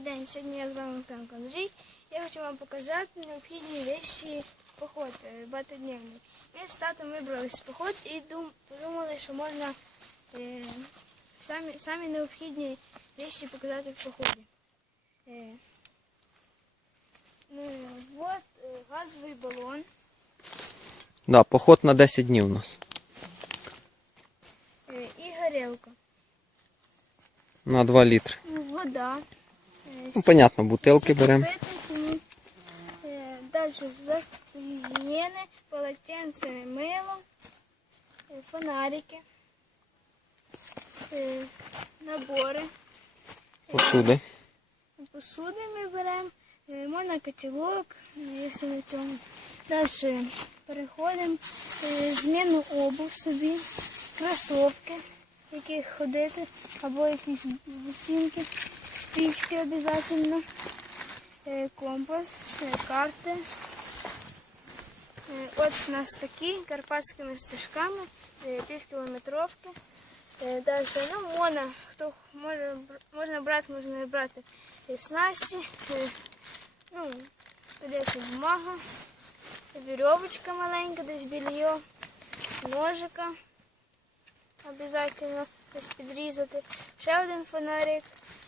день. Сьогодні я з вами Франко Андрій. Я хочу вам показати необхідні речі поход е, багатодневний. Ми з татом вибрались в поход і подумали, що можна е, самі, самі необхідні речі показати в поході. Е, ну, от е, газовий балон, Да, поход на 10 днів у нас. е, і горілка, На 2 літри. ну, вода. Ну, понятно, бутилки беремо. Далі засоби гігієни, полотенце, мило, е, фонарики, е, набори, Посуди. посуди ми беремо, можна котілок, якщо на цьому. Далі переходимо, зміну обув собі, кросовки, яких ходити, або якісь ботинки, стрічки обов'язково, е, компас, е, карти. Е, От у нас такі карпатськими стежками, півкілометровки. Далі, ну, можна, хто може, можна брати, можна не брати. Снасті, ну, туалетна бумага, вірьовочка маленька, десь більйо, ножика. Обов'язково десь підрізати, ще один фонарик,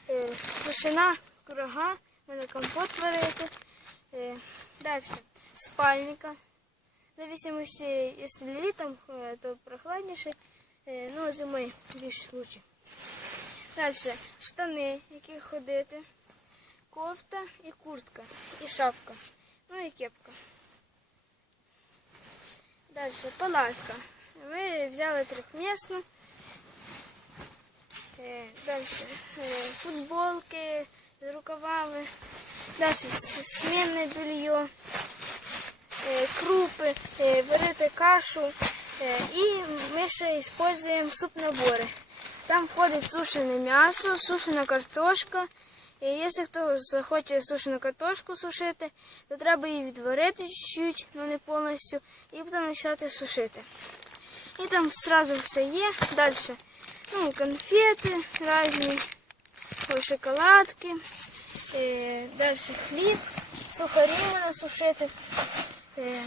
сушина, курага, можна компот варити. Е, Далі спальника. В зависимости, если летом, э, то прохладніше, ну зимою більш лучше. Далі штани, які ходити, кофта і куртка, і шапка, ну і кепка. Далі палатка. Ми взяли трьохмісну. Е, Далі футболки з рукавами, далі смінне белье е, крупи, е, варити кашу. е, І ми ще використовуємо суп-набори. Там входить сушене м'ясо, сушена картошка. І якщо хто захоче сушену картошку сушити, то треба її відварити чуть-чуть, але не повністю, і потім почати сушити. І там одразу все є. Далі ну, конфети різні, ой, шоколадки, е, далі хліб, сухарі можна сушити. Е,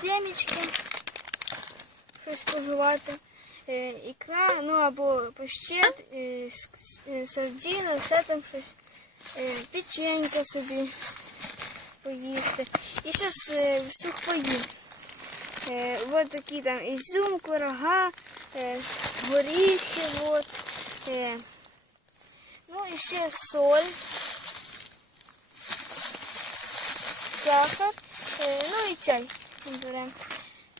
Семечки, щось пожувати, е, ікра, ну або с- с- е, сардіна, ще там щось, е, печенька собі поїсти. І зараз е, сухпої. Е, вот такі там ізюм, курага, е, горіхи, вот. Е, ну і ще соль. сахар, е, ну і чай беремо.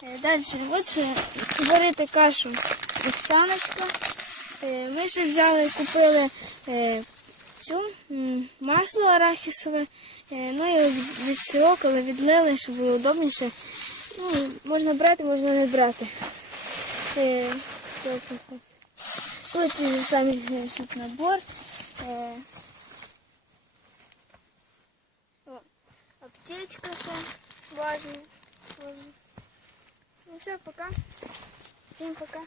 Е, Далі, от ще варити кашу Оксаночка. Е, Ми ще взяли, купили е, цю масло арахісове, е, ну і відсирокали, відлили, щоб було удобніше. Ну, можна брати, можна не брати. Е, що тут? Тут ті ж самі е, суп набор. Е, о, аптечка ще важна. важна. Ну все, пока. Всім пока.